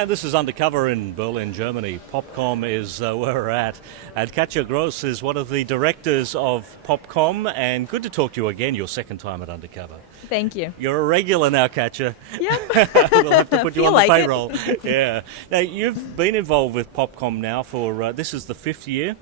And this is Undercover in Berlin, Germany. Popkomm is where we're at. And Katja Gross is one of the directors of Popkomm. And good to talk to you again, your second time at Undercover. Thank you. You're a regular now, Katja. Yep. We'll have to put you on Feel the like payroll. Yeah. Now, you've been involved with Popkomm now for, this is the 5th year.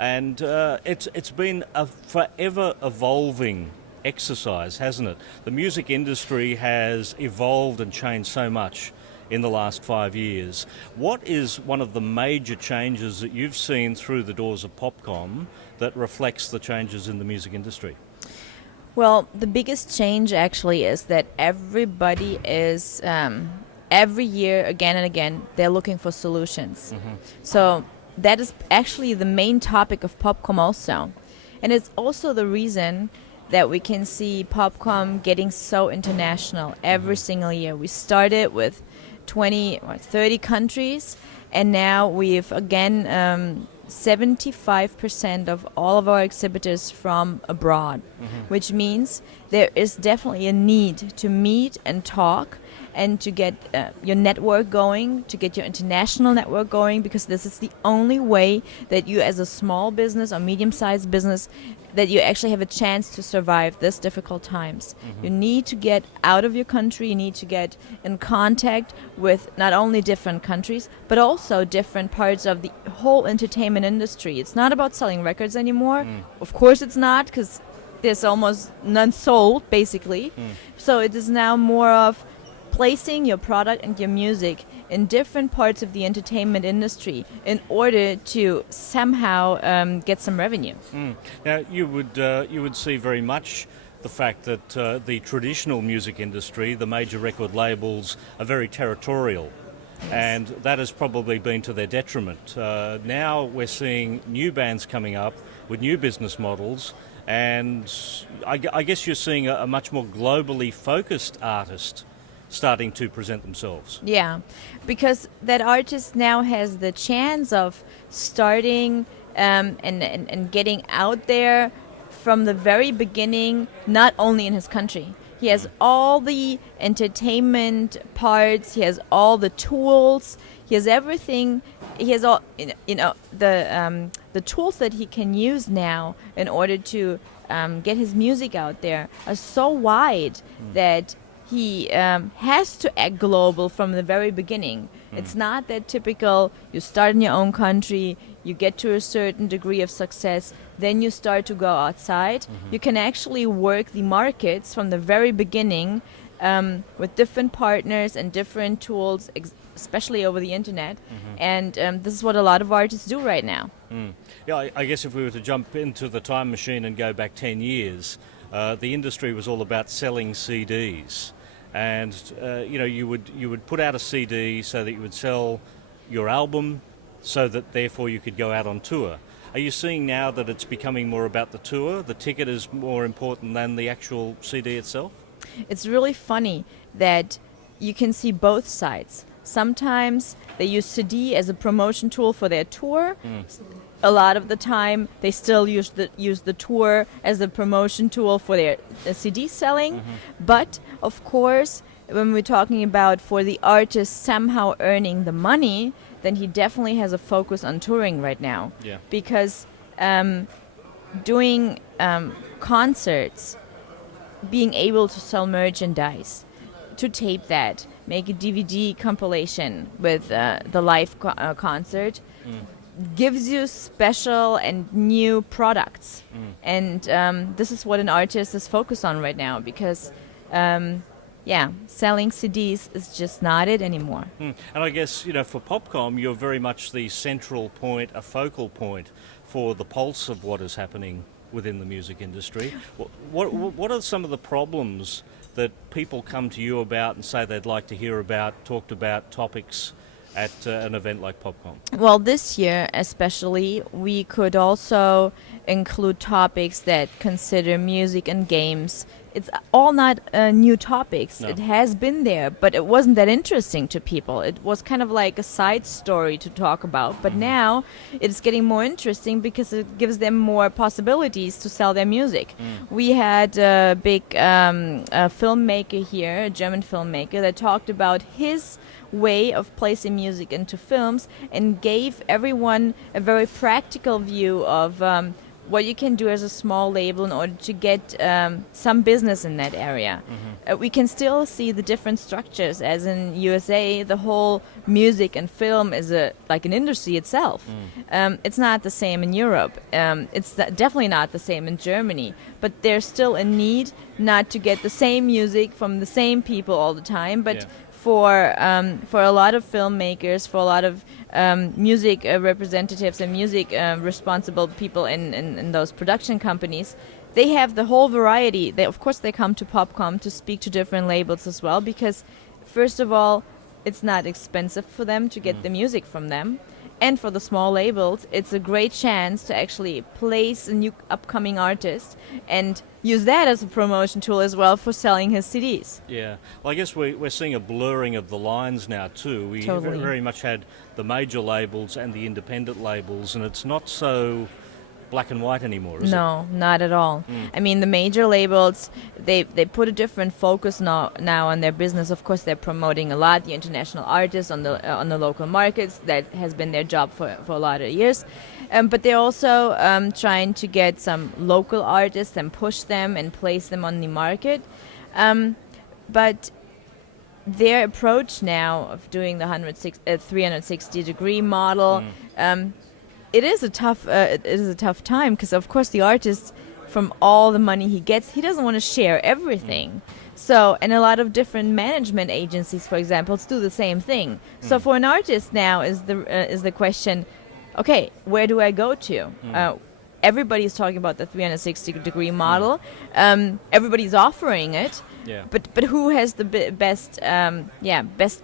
And it's been a forever evolving exercise, hasn't it? The music industry has evolved and changed so much in the last 5 years. What is one of the major changes that you've seen through the doors of Popkomm that reflects the changes in the music industry? Well, the biggest change actually is that everybody is, every year, again and again, they're looking for solutions. Mm-hmm. So that is actually the main topic of Popkomm also. And it's also the reason that we can see Popkomm getting so international every single year. We started with 20 or 30 countries, and now we've again 75% of all of our exhibitors from abroad, which means there is definitely a need to meet and talk and to get your network going, to get your international network going, because this is the only way that you as a small business or medium-sized business that you actually have a chance to survive this difficult times. You need to get out of your country, you need to get in contact with not only different countries, but also different parts of the whole entertainment industry. It's not about selling records anymore. Of course it's not, because there's almost none sold, basically. So it is now more of placing your product and your music in different parts of the entertainment industry in order to somehow get some revenue. Now, you would see very much the fact that the traditional music industry, the major record labels, are very territorial. Yes. And that has probably been to their detriment. Now we're seeing new bands coming up with new business models, and I guess you're seeing a much more globally focused artist starting to present themselves. Yeah, because that artist now has the chance of starting and getting out there from the very beginning, not only in his country. He has all the entertainment parts, he has all the tools, he has everything, he has all, the tools that he can use now in order to get his music out there are so wide that he has to act global from the very beginning. It's not that typical, you start in your own country, you get to a certain degree of success, then you start to go outside. You can actually work the markets from the very beginning with different partners and different tools, especially over the internet. And this is what a lot of artists do right now. Yeah, I guess if we were to jump into the time machine and go back 10 years, the industry was all about selling CDs, and you would put out a CD so that you would sell your album, so that therefore you could go out on tour. Are you seeing now that it's becoming more about the tour? The ticket is more important than the actual CD itself? It's really funny that you can see both sides. Sometimes they use CD as a promotion tool for their tour. A lot of the time, they still use the tour as a promotion tool for their CD selling. But, of course, when we're talking about for the artist somehow earning the money, then he definitely has a focus on touring right now. Yeah. Because doing concerts, being able to sell merchandise, to tape that, make a DVD compilation with the live concert, gives you special and new products. And this is what an artist is focused on right now, because selling CDs is just not it anymore. And I guess, for Popkomm, you're very much the central point, a focal point for the pulse of what is happening within the music industry. What are some of the problems that people come to you about and say they'd like to hear about, talked about topics at an event like Popkomm? Well, this year especially, we could also include topics that consider music and games. It's all not new topics. No. It has been there, but it wasn't that interesting to people. It was kind of like a side story to talk about. But now it's getting more interesting because it gives them more possibilities to sell their music. We had a big filmmaker here, a German filmmaker, that talked about his way of placing music into films and gave everyone a very practical view of what you can do as a small label in order to get some business in that area. We can still see the different structures, as in USA, the whole music and film is like an industry itself. It's not the same in Europe. It's definitely not the same in Germany. But there's still a need not to get the same music from the same people all the time, but for a lot of filmmakers, for a lot of music representatives and music responsible people in those production companies, they have the whole variety. Of course, they come to Popkomm to speak to different labels as well, because first of all, it's not expensive for them to get the music from them. And for the small labels, it's a great chance to actually place a new upcoming artist and use that as a promotion tool as well for selling his CDs. Yeah. Well, I guess we're seeing a blurring of the lines now too. We Totally. very much had the major labels and the independent labels, and it's not so black and white anymore, is it? No, not at all. I mean, the major labels, they put a different focus now on their business. Of course, they're promoting a lot the international artists on the local markets. That has been their job for a lot of years. But they're also trying to get some local artists and push them and place them on the market. But their approach now of doing the 360-degree model, it is a tough time, because of course the artist, from all the money he gets, he doesn't want to share everything. So, and a lot of different management agencies, for example, do the same thing. So for an artist now is the question, okay, where do I go to? Everybody's talking about the 360-degree model. Everybody's offering it. Yeah. But who has the best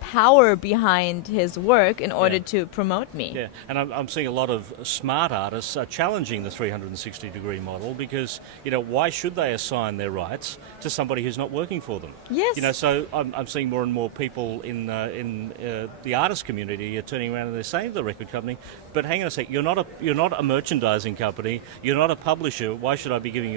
power behind his work in order to promote me? Yeah, and I'm seeing a lot of smart artists challenging the 360-degree model, because, why should they assign their rights to somebody who's not working for them? Yes. So I'm seeing more and more people in the artist community are turning around and they're saying to the record company, but hang on a sec, you're not a merchandising company, you're not a publisher, why should I be giving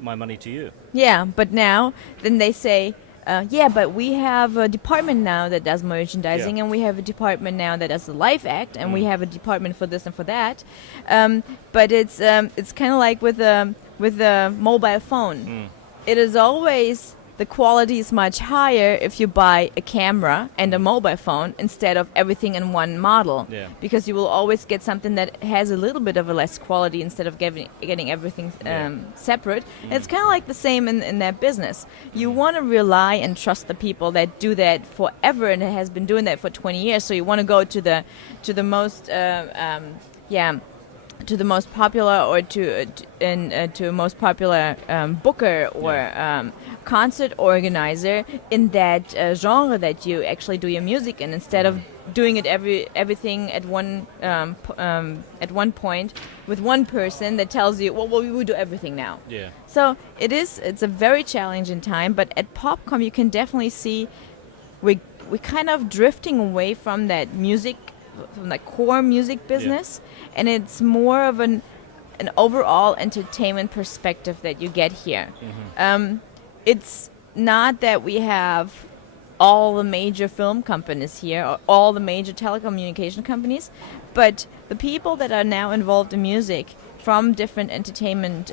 my money to you? Yeah, but now, then they say, but we have a department now that does merchandising, and we have a department now that does the live act, and we have a department for this and for that. But it's kind of like with a mobile phone. It is always, the quality is much higher if you buy a camera and a mobile phone instead of everything in one model. Yeah. Because you will always get something that has a little bit of a less quality instead of getting everything separate. And it's kind of like the same in that business. You want to rely and trust the people that do that forever and has been doing that for 20 years. So you want to go to the most to the most popular, or to a most popular booker or concert organizer in that genre that you actually do your music in, instead of doing it everything at one point with one person that tells you, well, we will do everything now. Yeah. So it's a very challenging time, but at Popkomm you can definitely see we're kind of drifting away from that music, from the core music business, and it's more of an overall entertainment perspective that you get here. It's not that we have all the major film companies here or all the major telecommunication companies, but the people that are now involved in music from different entertainment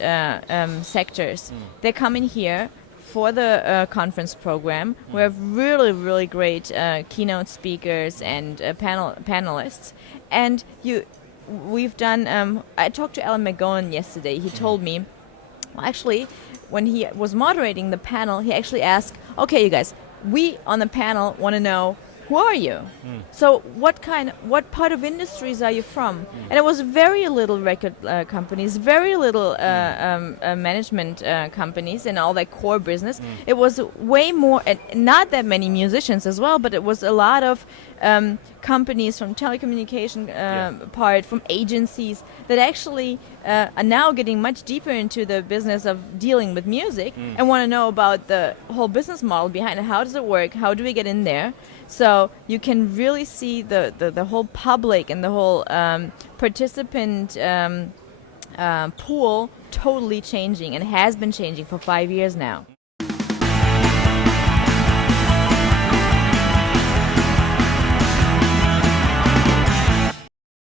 sectors, they're coming here for the conference program. We have really, really great keynote speakers and panelists. And we've done, I talked to Alan McGowan yesterday. He told me, well, actually, when he was moderating the panel, he actually asked, okay, you guys, we on the panel want to know, who are you? So what part of industries are you from? And it was very little record companies, very little management companies and all that core business. It was way more, and not that many musicians as well, but it was a lot of companies from telecommunication part, from agencies that actually are now getting much deeper into the business of dealing with music and want to know about the whole business model behind it. How does it work? How do we get in there? So you can really see the whole public and the whole participant pool totally changing, and has been changing for 5 years now.